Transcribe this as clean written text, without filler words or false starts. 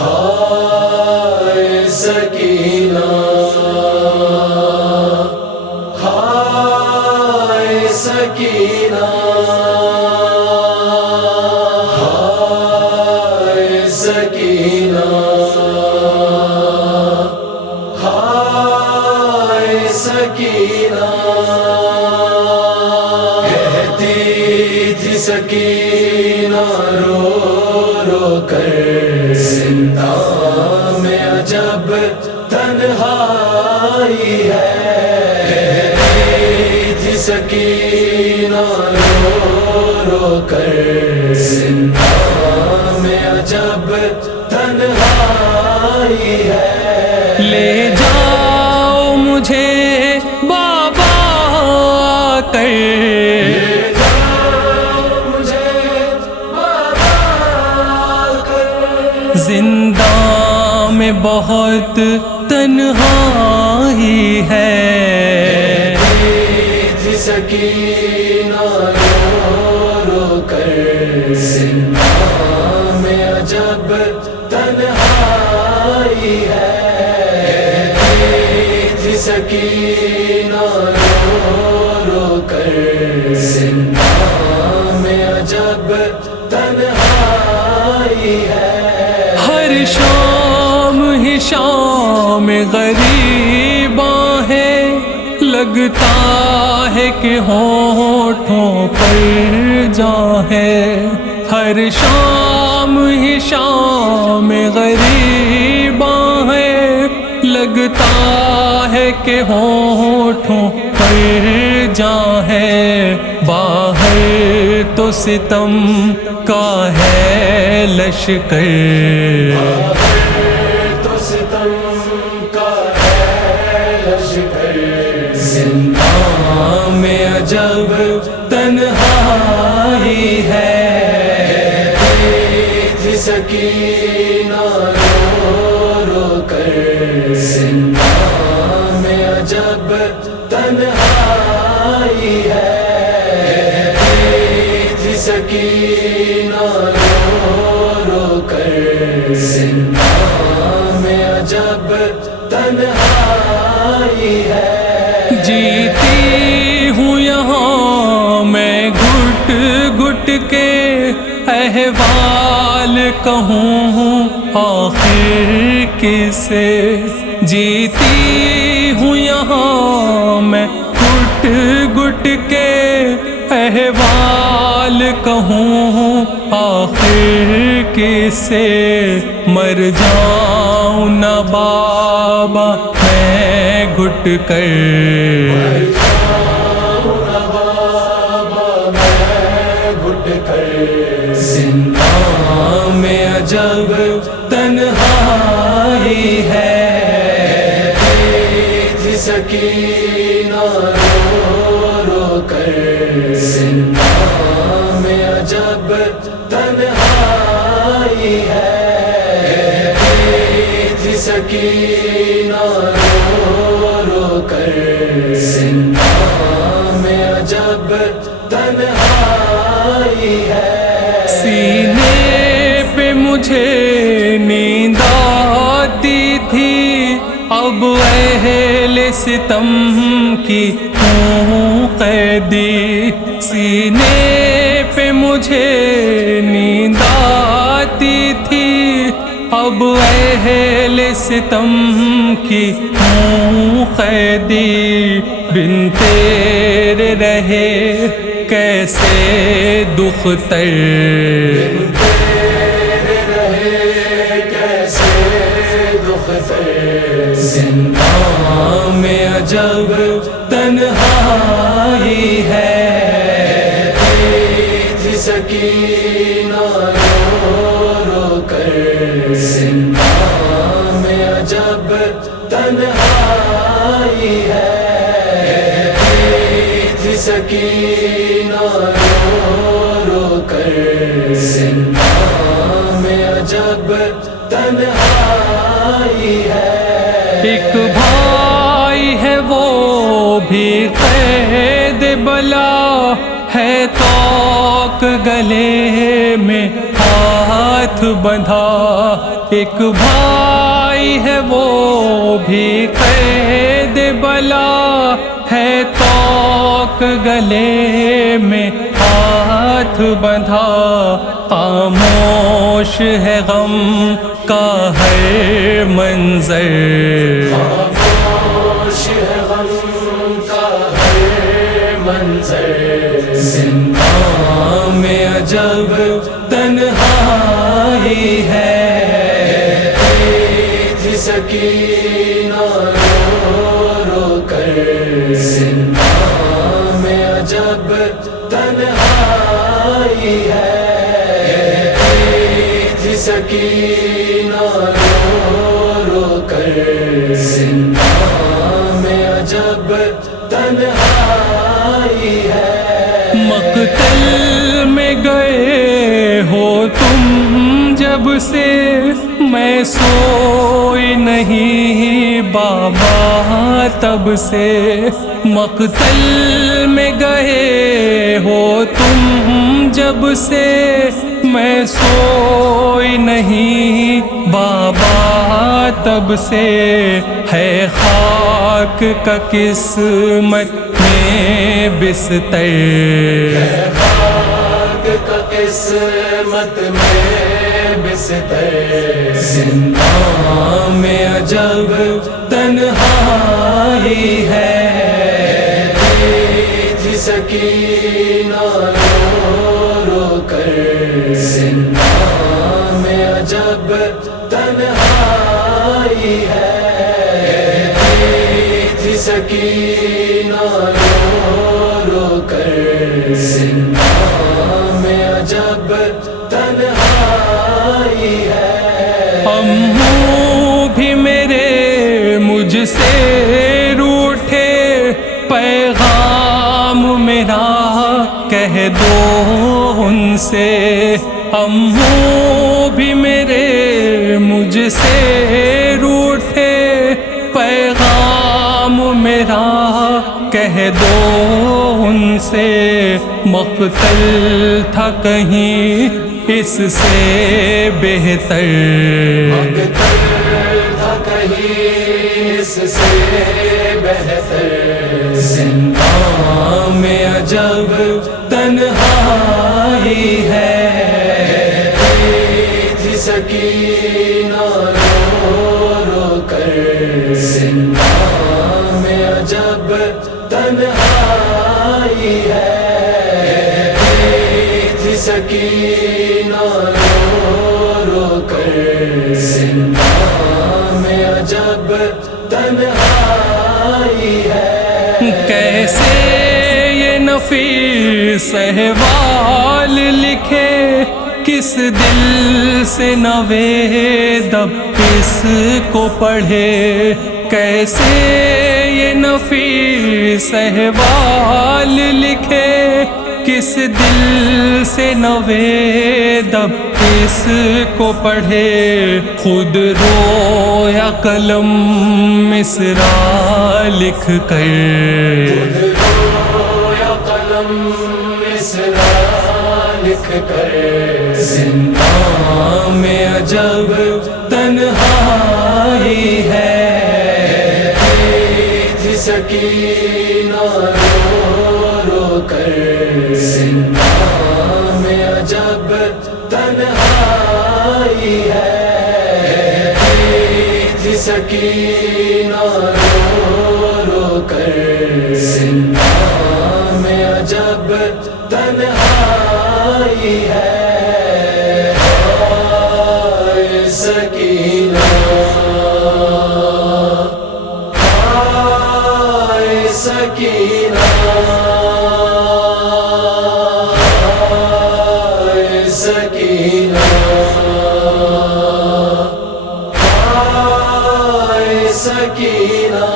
ہائے سکینہ ہائے سکینہ ہائے سکینہ ہائے سکینہ کہتی تھی سکینہ رو رو کر زنداں میں عجب تنہائی ہے کہتی تھی سکینہ رو رو کر زنداں میں عجب تنہائی ہے لے جاؤ مجھے بابا کر زنداں میں بہت تنہائی ہے تھی سکینہ رو رو کر زنداں میں عجب تنہائی ہے تھی سکینہ رو رو کر زنداں میں عجب تنہائی ہے ہر شام ہی شام غریباں ہے لگتا ہے کہ ہونٹوں پر جاں ہے ہر شام ہی شام غریباں ہے لگتا ہے کہ ہونٹوں پر جاں ہے باہر تو ستم کا ہے لشکر تو ستم کا ہے لشکر زنداں میں عجب تنہائی ہے تھی سکینہ رو رو کر زنداں میں عجب تنہائی ہے تھی سکینہ رو رو کر زنداں میں عجب تنہائی ہے جیتی ہوں یہاں میں گھٹ گھٹ کے احوال کہوں آخر کسے جیتی ہوں یہاں میں گھٹ گھٹ کے احوال کہوں آخر کسے مر جاؤں نہ بابا میں گھٹ کر زنداں میں عجب تنہائی ہے تھی سکینہ رو رو کر زنداں میں عجب تنہائی ہے تھی سکینہ رو رو کر زنداں میں عجب تنہائی ہے سینے پہ مجھے نیند آتی تھی اب اہل ستم کی ہوں قیدی سینے پہ مجھے نیند آتی تھی اب اہل ستم کی ہوں قیدی بن تیرے رہے کیسے دختر زنداں میں عجب تنہائی ہے تھی سکینہ رو رو کر زنداں میں عجب تنہائی ہے تھی سکینہ رو رو کر زنداں میں عجب تنہائی ہے ایک بھائی ہے وہ بھی قید بلا ہے توق گلے میں ہاتھ بندھا. ایک بھائی ہے وہ بھی قید بلا ہے، توق گلے میں ہاتھ بندھا. خاموش ہے غم کا ہر منظر، خاموش ہے غم کا ہر منظر. زنداں میں عجب تنہائی ہے، تھی سکینہ رو رو کر. زنداں میں عجب تنہائی ہے، تھی سکینہ رو رو کر. زنداں میں عجب تنہائی ہے. مقتل میں گئے ہو تم جب سے، میں سوئی نہیں بابا تب سے. مقتل میں گئے ہو تم جب سے، میں سوئی نہیں بابا تب سے. ہے خاک کا قسمت میں بستر، خاک کا قسمت میں بستر. زنداں میں عجب تنہائی ہے، تھی سکینہ رو رو کر. زنداں میں عجب تنہائی ہے، تھی سکینہ رو رو کر. زنداں میں عجب تنہائی ہے. امو بھی میرے مجھ سے روٹھے، پیغام میرا کہہ دو ان سے. امو بھی میرے مجھ سے روٹھے، پیغام میرا کہہ دو ان سے. مقتل تھا کہیں اس سے بہتر، مقتل تھا کہیں اس سے بہتر. زنداں میں عجب تنہائی ہے، تھی سکینہ رو رو کر. زنداں میں عجب تنہائی ہے، تھی سکینہ رو رو کر. زنداں میں عجب تنہائی ہے. کیسے یہ نفیس احوال لکھے، کس دل سے نوید اب کس کو پڑھے. کیسے یہ نفیس احوال لکھے، کس دل سے نوید اب کس کو پڑھے. خود رویا قلم مصرع لکھ کر، رویا قلم مصرع لکھ کر. زنداں میں عجب تنہائی ہے، تھی سکینہ رو رو کر. زنداں میں عجب تنہائی ہے، تھی سکینہ رو رو کر. زنداں میں عجب تنہائی ہے. سکینہ سکینہ سکینہ سکینہ